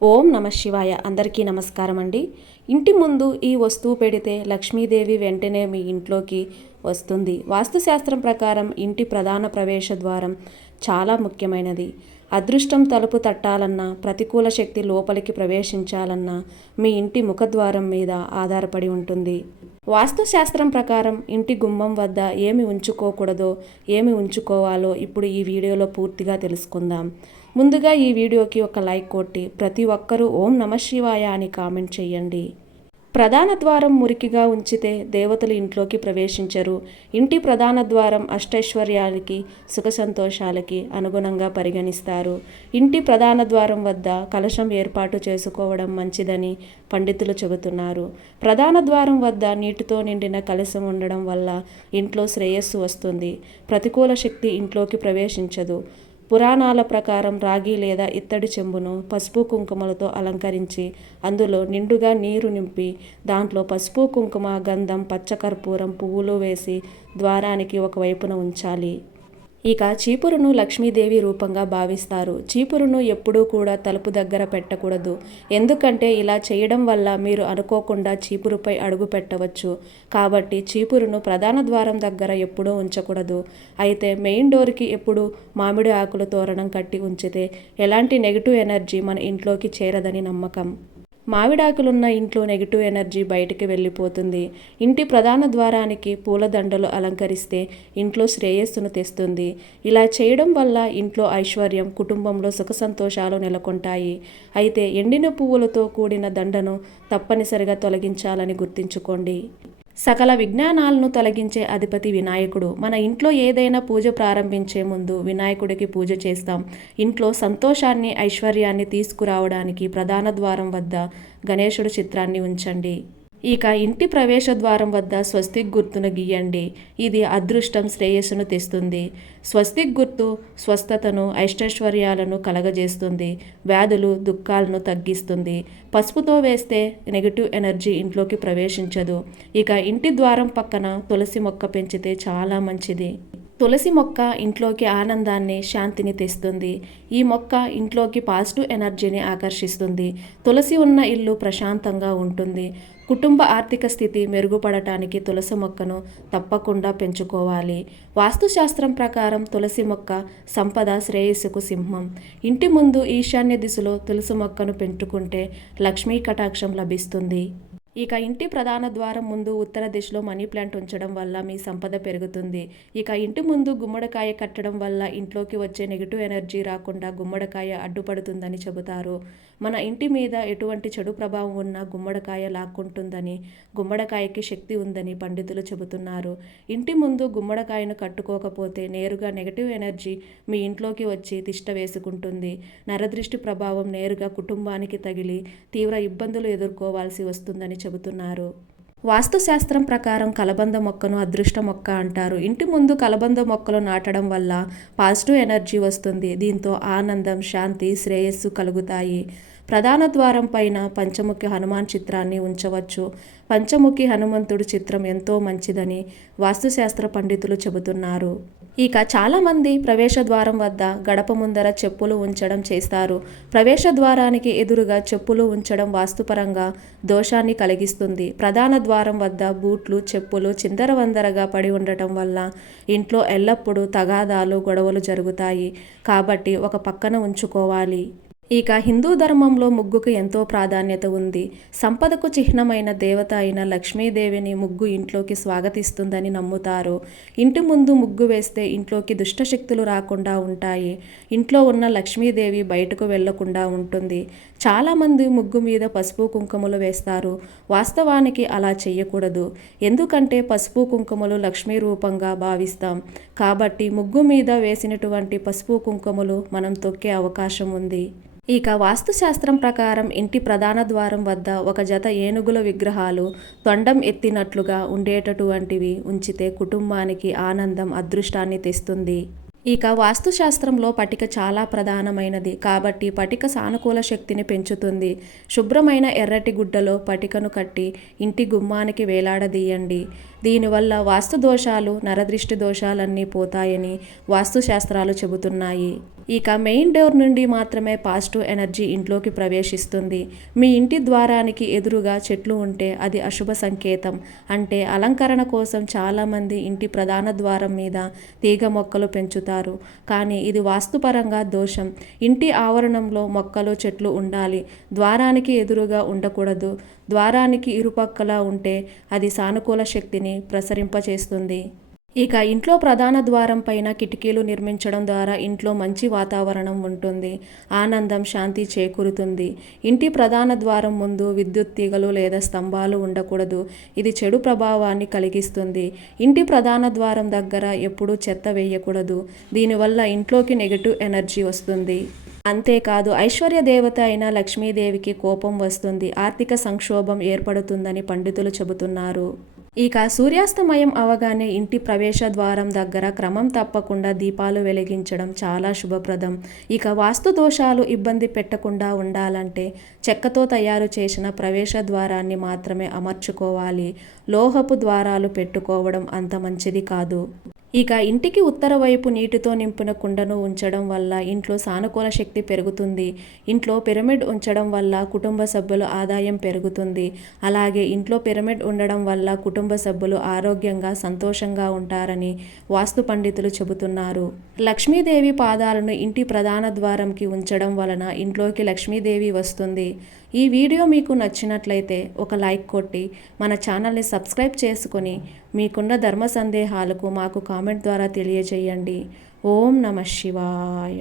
ఓం నమ శివాయ. అందరికీ నమస్కారం అండి. ఇంటి ముందు ఈ వస్తువు పెడితే లక్ష్మీదేవి వెంటనే మీ ఇంట్లోకి వస్తుంది. వాస్తుశాస్త్రం ప్రకారం ఇంటి ప్రధాన ప్రవేశ ద్వారం చాలా ముఖ్యమైనది. అదృష్టం తలుపు తట్టాలన్నా, ప్రతికూల శక్తి లోపలికి ప్రవేశించాలన్నా మీ ఇంటి ముఖద్వారం మీద ఆధారపడి ఉంటుంది. వాస్తుశాస్త్రం ప్రకారం ఇంటి గుమ్మం వద్ద ఏమి ఉంచుకోకూడదో, ఏమి ఉంచుకోవాలో ఇప్పుడు ఈ వీడియోలో పూర్తిగా తెలుసుకుందాం. ముందుగా ఈ వీడియోకి ఒక లైక్ కొట్టి ప్రతి ఒక్కరూ ఓం నమ శివాయ అని కామెంట్ చేయండి. ప్రధాన ద్వారం మురికిగా ఉంచితే దేవతలు ఇంట్లోకి ప్రవేశించరు. ఇంటి ప్రధాన ద్వారం అష్టైశ్వర్యాలకి, సుఖ సంతోషాలకి అనుగుణంగా పరిగణిస్తారు. ఇంటి ప్రధాన ద్వారం వద్ద కలశం ఏర్పాటు చేసుకోవడం మంచిదని పండితులు చెబుతున్నారు. ప్రధాన ద్వారం వద్ద నీటితో నిండిన కలశం ఉండడం వల్ల ఇంట్లో శ్రేయస్సు వస్తుంది. ప్రతికూల శక్తి ఇంట్లోకి ప్రవేశించదు. పురాణాల ప్రకారం రాగి లేదా ఇత్తడి చెంబును పసుపు కుంకుమలతో అలంకరించి అందులో నిండుగా నీరు నింపి దాంట్లో పసుపు కుంకుమ, గంధం, పచ్చకర్పూరం, పువ్వులు వేసి ద్వారానికి ఒకవైపున ఉంచాలి. ఇక చీపురును లక్ష్మీదేవి రూపంగా భావిస్తారు. చీపురును ఎప్పుడూ కూడా తలుపు దగ్గర పెట్టకూడదు. ఎందుకంటే ఇలా చేయడం వల్ల మీరు అనుకోకుండా చీపురుపై అడుగు పెట్టవచ్చు. కాబట్టి చీపురును ప్రధాన ద్వారం దగ్గర ఎప్పుడూ ఉంచకూడదు. అయితే మెయిన్ డోర్కి ఎప్పుడు మామిడి ఆకుల తోరణం కట్టి ఉంచితే ఎలాంటి నెగిటివ్ ఎనర్జీ మన ఇంట్లోకి చేరదని నమ్మకం. మామిడాకులున్న ఇంట్లో నెగిటివ్ ఎనర్జీ బయటికి వెళ్ళిపోతుంది. ఇంటి ప్రధాన ద్వారానికి పూలదండలు అలంకరిస్తే ఇంట్లో శ్రేయస్సును తెస్తుంది. ఇలా చేయడం వల్ల ఇంట్లో ఐశ్వర్యం, కుటుంబంలో సుఖ సంతోషాలు నెలకొంటాయి. అయితే ఎండిన పువ్వులతో కూడిన దండను తప్పనిసరిగా తొలగించాలని గుర్తుంచుకోండి. సకల విజ్ఞానాలను తొలగించే అధిపతి వినాయకుడు. మన ఇంట్లో ఏదైనా పూజ ప్రారంభించే ముందు వినాయకుడికి పూజ చేస్తాం. ఇంట్లో సంతోషాన్ని, ఐశ్వర్యాన్ని తీసుకురావడానికి ప్రధాన ద్వారం వద్ద గణేశుడి చిత్రాన్ని ఉంచండి. ఇక ఇంటి ప్రవేశ ద్వారం వద్ద స్వస్తిక్ గుర్తును గీయండి. ఇది అదృష్టం, శ్రేయస్సును తెస్తుంది. స్వస్తిక్ గుర్తు స్వస్థతను, అష్టైశ్వర్యాలను కలగజేస్తుంది. వ్యాధులు, దుఃఖాలను తగ్గిస్తుంది. పసుపుతో వేస్తే నెగిటివ్ ఎనర్జీ ఇంట్లోకి ప్రవేశించదు. ఇక ఇంటి ద్వారం పక్కన తులసి మొక్క పెంచితే చాలా మంచిది. తులసి మొక్క ఇంట్లోకి ఆనందాన్ని, శాంతిని తెస్తుంది. ఈ మొక్క ఇంట్లోకి పాజిటివ్ ఎనర్జీని ఆకర్షిస్తుంది. తులసి ఉన్న ఇల్లు ప్రశాంతంగా ఉంటుంది. కుటుంబ ఆర్థిక స్థితి మెరుగుపడటానికి తులసి మొక్కను తప్పకుండా పెంచుకోవాలి. వాస్తుశాస్త్రం ప్రకారం తులసి మొక్క సంపద, శ్రేయస్సుకు సింహం. ఇంటి ముందు ఈశాన్య దిశలో తులసి మొక్కను పెంచుకుంటే లక్ష్మీ కటాక్షం లభిస్తుంది. ఇక ఇంటి ప్రధాన ద్వారం ముందు ఉత్తర దిశలో మనీ ప్లాంట్ ఉంచడం వల్ల మీ సంపద పెరుగుతుంది. ఇక ఇంటి ముందు గుమ్మడికాయ కట్టడం వల్ల ఇంట్లోకి వచ్చే నెగిటివ్ ఎనర్జీ రాకుండా గుమ్మడికాయ అడ్డుపడుతుందని చెబుతారు. మన ఇంటి మీద ఎటువంటి చెడు ప్రభావం ఉన్నా గుమ్మడికాయ లాక్కుంటుందని, గుమ్మడికాయకి శక్తి ఉందని పండితులు చెబుతున్నారు. ఇంటి ముందు గుమ్మడికాయను కట్టుకోకపోతే నేరుగా నెగిటివ్ ఎనర్జీ మీ ఇంట్లోకి వచ్చి తిష్ట వేసుకుంటుంది. నరదృష్టి ప్రభావం నేరుగా కుటుంబానికి తగిలి తీవ్ర ఇబ్బందులు ఎదుర్కోవాల్సి వస్తుందని చెబుతున్నారు. వాస్తుశాస్త్రం ప్రకారం కలబంద మొక్కను అదృష్ట మొక్క అంటారు. ఇంటి ముందు కలబంద మొక్కలు నాటడం వల్ల పాజిటివ్ ఎనర్జీ వస్తుంది. దీంతో ఆనందం, శాంతి, శ్రేయస్సు కలుగుతాయి. ప్రధాన ద్వారం పైన పంచముఖి హనుమాన్ చిత్రాన్ని ఉంచవచ్చు. పంచముఖి హనుమంతుడి చిత్రం ఎంతో మంచిదని వాస్తుశాస్త్ర పండితులు చెబుతున్నారు. ఇక చాలామంది ప్రవేశ ద్వారం వద్ద గడప ముందర చెప్పులు ఉంచడం చేస్తారు. ప్రవేశ ద్వారానికి ఎదురుగా చెప్పులు ఉంచడం వాస్తుపరంగా దోషాన్ని కలిగిస్తుంది. ప్రధాన ద్వారం వద్ద బూట్లు, చెప్పులు చిందరవందరగా పడి ఉండటం వల్ల ఇంట్లో ఎల్లప్పుడూ తగాదాలు, గొడవలు జరుగుతాయి. కాబట్టి ఒక పక్కన ఉంచుకోవాలి. ఇక హిందూ ధర్మంలో ముగ్గుకు ఎంతో ప్రాధాన్యత ఉంది. సంపదకు చిహ్నమైన దేవత అయిన లక్ష్మీదేవిని ముగ్గు ఇంట్లోకి స్వాగతిస్తుందని నమ్ముతారు. ఇంటి ముందు ముగ్గు వేస్తే ఇంట్లోకి దుష్టశక్తులు రాకుండా ఉంటాయి. ఇంట్లో ఉన్న లక్ష్మీదేవి బయటకు వెళ్లకుండా ఉంటుంది. చాలామంది ముగ్గు మీద పసుపు కుంకుమలు వేస్తారు. వాస్తవానికి అలా చేయకూడదు. ఎందుకంటే పసుపు కుంకుమలు లక్ష్మీ రూపంగా భావిస్తాం. కాబట్టి ముగ్గు మీద వేసినటువంటి పసుపు కుంకుమలు మనం తొక్కే అవకాశం ఉంది. ఇక వాస్తుశాస్త్రం ప్రకారం ఇంటి ప్రధాన ద్వారం వద్ద ఒక జత ఏనుగుల విగ్రహాలు తొండం ఎత్తినట్లుగా ఉండేటటువంటివి ఉంచితే కుటుంబానికి ఆనందం, అదృష్టాన్ని తెస్తుంది. ఇక వాస్తుశాస్త్రంలో పటిక చాలా ప్రధానమైనది. కాబట్టి పటిక సానుకూల శక్తిని పెంచుతుంది. శుభ్రమైన ఎర్రటి గుడ్డలో పటికను కట్టి ఇంటి గుమ్మానికి వేలాడదీయండి. దీనివల్ల వాస్తు దోషాలు, నరదృష్టి దోషాలన్నీ పోతాయని వాస్తుశాస్త్రాలు చెబుతున్నాయి. ఇక మెయిన్ డోర్ నుండి మాత్రమే పాజిటివ్ ఎనర్జీ ఇంట్లోకి ప్రవేశిస్తుంది. మీ ఇంటి ద్వారానికి ఎదురుగా చెట్లు ఉంటే అది అశుభ సంకేతం. అంటే అలంకరణ కోసం చాలామంది ఇంటి ప్రధాన ద్వారం మీద తీగ మొక్కలు పెంచుతారు. కానీ ఇది వాస్తుపరంగా దోషం. ఇంటి ఆవరణంలో మొక్కలు, చెట్లు ఉండాలి. ద్వారానికి ఎదురుగా ఉండకూడదు. ద్వారానికి ఇరుపక్కలా ఉంటే అది సానుకూల శక్తిని ప్రసరింపచేస్తుంది. ఇక ఇంట్లో ప్రధాన ద్వారం పైన కిటికీలు నిర్మించడం ద్వారా ఇంట్లో మంచి వాతావరణం ఉంటుంది. ఆనందం, శాంతి చేకూరుతుంది. ఇంటి ప్రధాన ద్వారం ముందు విద్యుత్ తీగలు లేదా స్తంభాలు ఉండకూడదు. ఇది చెడు ప్రభావాన్ని కలిగిస్తుంది. ఇంటి ప్రధాన ద్వారం దగ్గర ఎప్పుడూ చెత్త వేయకూడదు. దీనివల్ల ఇంట్లోకి నెగటివ్ ఎనర్జీ వస్తుంది. అంతేకాదు ఐశ్వర్య దేవత అయిన లక్ష్మీదేవికి కోపం వస్తుంది. ఆర్థిక సంక్షోభం ఏర్పడుతుందని పండితులు చెబుతున్నారు. ఇక సూర్యాస్తమయం అవగానే ఇంటి ప్రవేశ ద్వారం దగ్గర క్రమం తప్పకుండా దీపాలు వెలిగించడం చాలా శుభప్రదం. ఇక వాస్తు దోషాలు ఇబ్బంది పెట్టకుండా ఉండాలంటే చెక్కతో తయారు చేసిన ప్రవేశ ద్వారాన్ని మాత్రమే అమర్చుకోవాలి. లోహపు ద్వారాలు పెట్టుకోవడం అంత మంచిది కాదు. ఇక ఇంటికి ఉత్తర వైపు నీటితో నింపిన కుండను ఉంచడం వల్ల ఇంట్లో సానుకూల శక్తి పెరుగుతుంది. ఇంట్లో పిరమిడ్ ఉంచడం వల్ల కుటుంబ సభ్యుల ఆదాయం పెరుగుతుంది. అలాగే ఇంట్లో పిరమిడ్ ఉండడం వల్ల కుటుంబ సభ్యులు ఆరోగ్యంగా, సంతోషంగా ఉంటారని వాస్తు పండితులు చెబుతున్నారు. లక్ష్మీదేవి పాదాలను ఇంటి ప్రధాన ద్వారంకి ఉంచడం వలన ఇంట్లోకి లక్ష్మీదేవి వస్తుంది. ఈ వీడియో మీకు నచ్చినట్లయితే ఒక లైక్ కొట్టి మన ఛానల్ని సబ్స్క్రైబ్ చేసుకొని మీకున్న ధర్మ సందేహాలకు మాకు కామెంట్ ద్వారా తెలియజేయండి. ఓం నమః శివాయ.